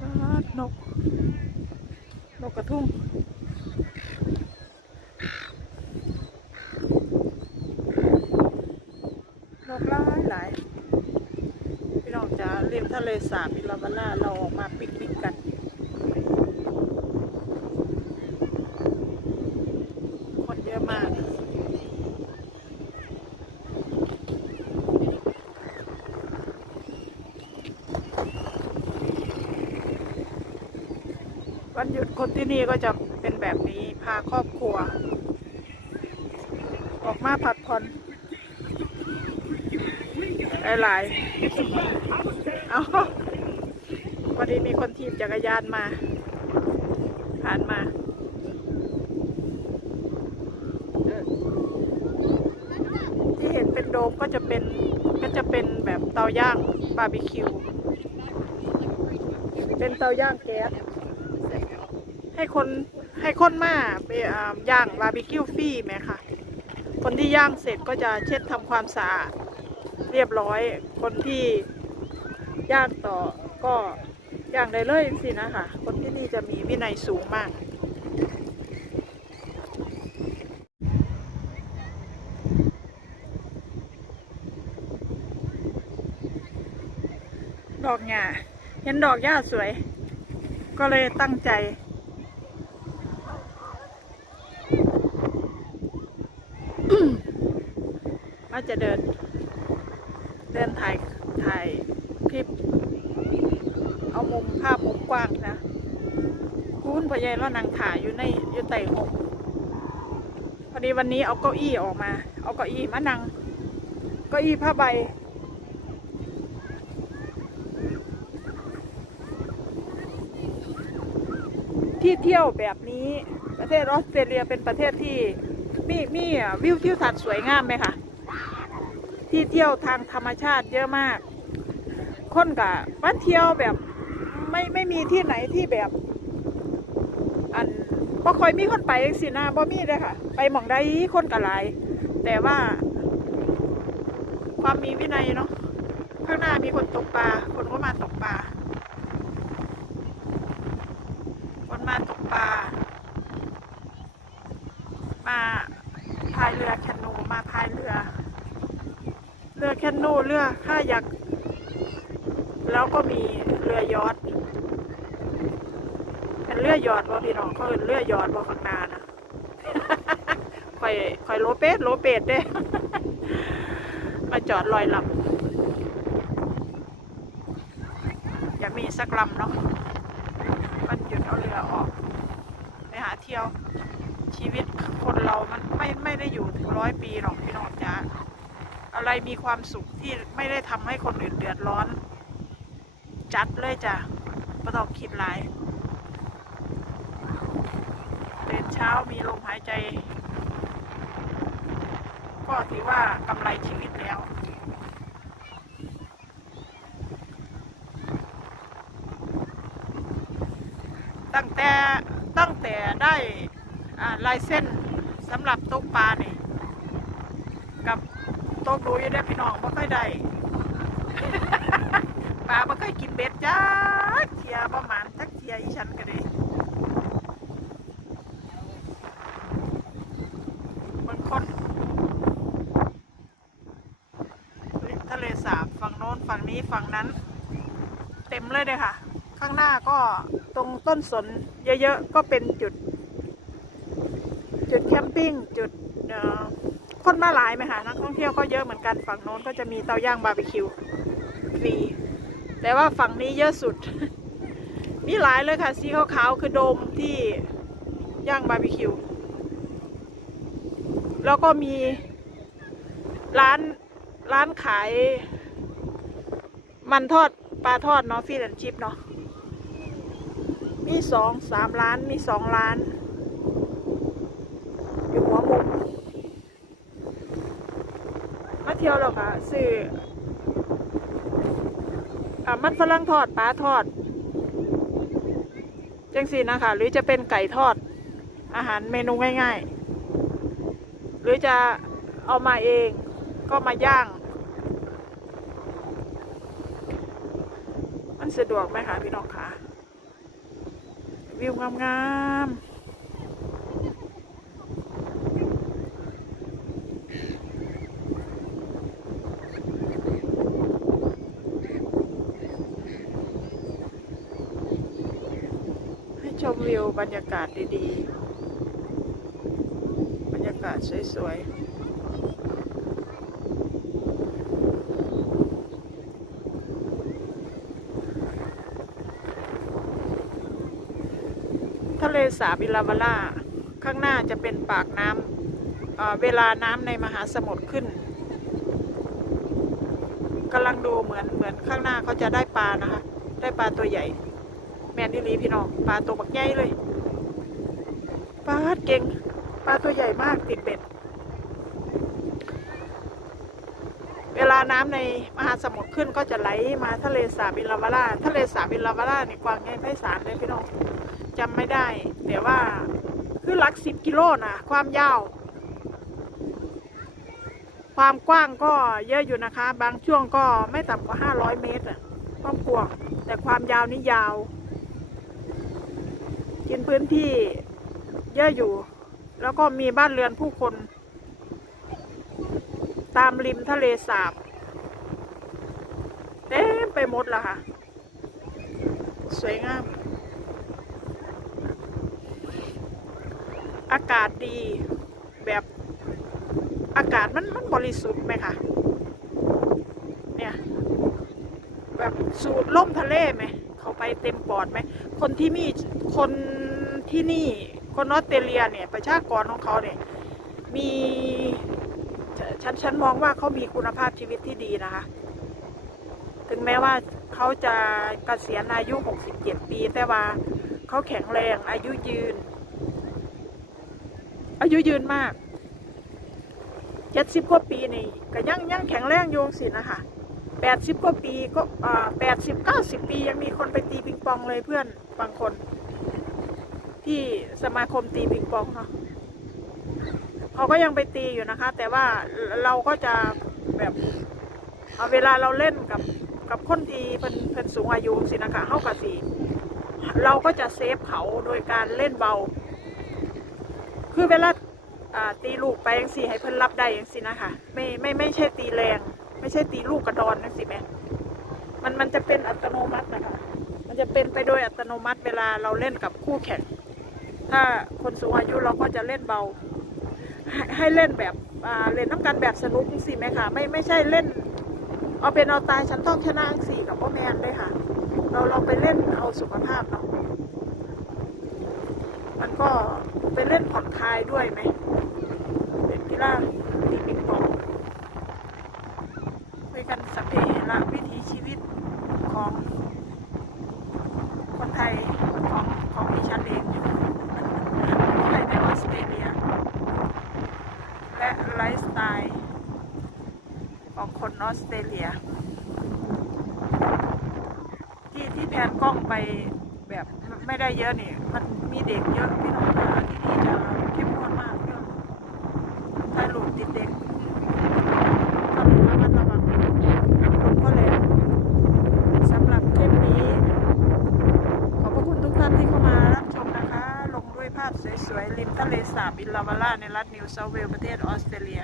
ป๊าดนก นกกระทุ่งนกหลายหลายพี่น้องจะริมทะเลสาบอิลาบาล่าเราออกมาปิกนิกกันเยอะมาก วันหยุด คนที่นี่ก็จะเป็นแบบนี้พาครอบครัว ออกมาพักผ่อนหลายๆเอาวันนี้มีคนทีบจักรยานมา ผ่านมาที่เห็นเป็นโดมก็จะเป็นก็จะเป็นแบบเตาย่างบาร์บีคิว เป็นเตาย่างแก๊ส ให้คนให้คนมาไปย่างบาร์บีคิวฟรีไหมคะคนที่ย่างเสร็จก็จะเช็ดทำความสะอาดเรียบร้อย คนที่ย่างต่อก็ย่างได้เลยสินะคะ คนที่นี่จะมีวินัยสูงมากดอกหญ้าเห็นดอกหญ้าสวย ก็เลยตั้งใจ จะเดิน เดินถ่ายถ่ายคลิป เอามุมภาพมุมกว้างนะคุณพ่อใหญ่เรานั่งถ่ายอยู่ในอยู่ใต้หกพอดีวันนี้เอาเก้าอี้ออกมา เอาเก้าอี้มานั่งเก้าอี้ผ้าใบที่เที่ยวแบบนี้ประเทศออสเตรเลียเป็นประเทศที่มีมีอะวิวทิวทัศน์สวยงามไหมคะ ที่เที่ยวทางธรรมชาติเยอะมาก คนกะมาเที่ยวแบบไม่ไม่มีที่ไหนที่แบบ อันบ่ค่อยมีคนไปเองสินะบ่มีเลยค่ะ ไปหม่องใดคนกะหลาย แต่ว่าความมีวินัยเนาะข้างหน้ามีคนตกปลา คนก็มาตกปลา คนมาตกปลา มาพายเรือแคนูมาพายเรือ เรือแคนูเรือข้า ยักแล้วก็มีเรือยอทเป็นเรือยอดบ่พี่น้องเขาเป็นเรือยอดบ่ข้างหน้านะคอยคอยโลเปสโลเปสเด้มาจอดลอยลำอยากมีสักลำเนาะมันหยุดเอาเรือออกไปหาเที่ยวชีวิตคนเรามันไม่ไม่ได้อยู่ถึงร้อยปีหรอกพี่น้องจ๋า อะไรมีความสุขที่ไม่ได้ทำให้คนอื่นเดือดร้อน จัดเลยจ้ะไม่ต้องคิดหลายตื่นเช้ามีลมหายใจ ก็ถือว่ากำไรชีวิตแล้วตั้งแต่ตั้งแต่ได้ลายเส้นสำหรับตกปลาเนี่ย ตกดูอยู่ได้พี่น้องม่ค่อยได้ปลาม่ค่อยกินเบ็ดจ้าเทียประมาณทักเทียอีฉันก็เลยบางคนริมทะเลสาบฝั่งโน้นฝั่งนี้ฝั่งนั้น เต็มเลยเลยค่ะ ข้างหน้าก็ตรงต้นสนเยอะๆก็เป็นจุด จุดแคมปิ้งจุดเอ่อ คนมาหลายไหมคะนักท่องเที่ยวก็เยอะเหมือนกันฝั่งโน้นก็จะมีเตาย่างบาร์บีคิวฟรีแต่ว่าฝั่งนี้เยอะสุด มีหลายเลยค่ะสีขาวๆคือโดมที่ย่างบาร์บีคิวแล้วก็มีร้านร้านขาย มันทอดปลาทอดเนาะฟิลแอนชิพเนาะมีสองสามร้านมีสองร้าน อยู่หัวมุมมาเที่ยวแล้วค่ะซื้ออมันฝรั่งทอดปลาทอด จังสีนะคะ หรือจะเป็นไก่ทอด อาหารเมนูง่ายๆ หรือจะเอามาเองก็มาย่าง มันสะดวกไหมคะพี่น้องคะวิวงามๆ วิวบรรยากาศดีๆ บรรยากาศสวยๆทะเลสาบอิลาวาล่าข้างหน้าจะเป็นปากน้ำเเวลาน้ำในมหาสมุทรขึ้นกำลังดูเหมือนเหมือนข้างหน้าเขาจะได้ปลานะคะ ได้ปลาตัวใหญ่ แมนดิลีพี่น้องปลาตัวบักใหญ่เลยปลาเก่งปลาตัวใหญ่มากติดเบ็ด เวลาน้ำในมหาสมุทรขึ้นก็จะไหลมาทะเลสาบอิลาวาล่าทะเลสาบอิลาวาล่านี่กว้างใหญ่ไพศาลเลยพี่น้องจำไม่ได้แต่ว่าคือหลักสิบกิโลนะความยาว ความกว้างก็เยอะอยู่นะคะ บางช่วงก็ไม่ต่ำกว่าห้าร้อยเมตรอะความกว้างแต่ความยาวนี่ยาว กินพื้นที่เยอะอยู่ แล้วก็มีบ้านเรือนผู้คน ตามริมทะเลสาบเต็มไปหมดละค่ะ สวยงาม อากาศดีแบบอากาศมันมันบริสุทธิ์ไหมคะเนี่ย แบบสูดล่มทะเลไหม เขาไปเต็มปอดไหม คนที่มีคน ที่นี่คนออสเตรเลียเนี่ยประชากรของเขาเนี่ยมีฉันฉันมองว่าเขามีคุณภาพชีวิตที่ดีนะคะ ถึงแม้ว่าเขาจะเกษียณอายุ 67 ปี แต่ว่าเขาแข็งแรงอายุยืน อายุยืนมากเจ็ดสิบกว่าปีนี่ก็ยังยังแข็งแรงอยู่สินะคะแปดสิบกว่าปีก็อ่าแปดสิบเก้าสิบปียังมีคนไปตีปิงปองเลยเพื่อนบางคน ที่สมาคมตีปิงปองเนาะเขาก็ยังไปตีอยู่นะคะ แต่ว่าเราก็จะแบบเอาเวลาเราเล่นกับกับคนที่เป็นเป็นสูงอายุสินะคะเข้ากับสีเราก็จะเซฟเขาโดยการเล่นเบา คือเวลาอ่าตีลูกไปยังสี่ให้เพิ่นรับได้ยังสินะคะไม่ไม่ไม่ใช่ตีแรง ไม่ใช่ตีลูกกระดอนยังสิแม่มันมันจะเป็นอัตโนมัตินะคะมันจะเป็นไปโดยอัตโนมัติเวลาเราเล่นกับคู่แข่ง ถ้าคนสูงอายุเราก็จะเล่นเบา ให้ให้เล่นแบบเล่นน้ำกันแบบสนุกสิไหมคะไม่ไม่ใช่เล่น เอาเป็นเอาตายฉันต้องชนะสี่กับพ่อแมนเลยค่ะ เราเราไปเล่นเอาสุขภาพเนาะมันก็ไปเล่นผ่อนคลายด้วยไหมเป็นกีฬาตีปิงปองคุยกันสัพเพเหระวิถีชีวิตของคนไทยของของดิฉันเองคนไทยในออสเตรเลีย และไล ฟ์สไตล์ของคนออสเตรเลีย ที่ที่แพนกล้องไปแบบไม่ได้เยอะนี่ มันมีเด็กเยอะพี่น้องค่ะที่นี่จะเข้มงวดมากเยอะถ่ายรูปติดเด็กเลยระมัดระวังคนก็เลยสำหรับคลิปนี้ ขอบพระคุณทุกท่านที่เข้ามารับชมนะคะ ลงด้วยภาพสวยๆ ริมทะเลสาบอิลลาวาล่าในรัฐนิวเซาท์ เวลส์ประเทศออสเตรเลีย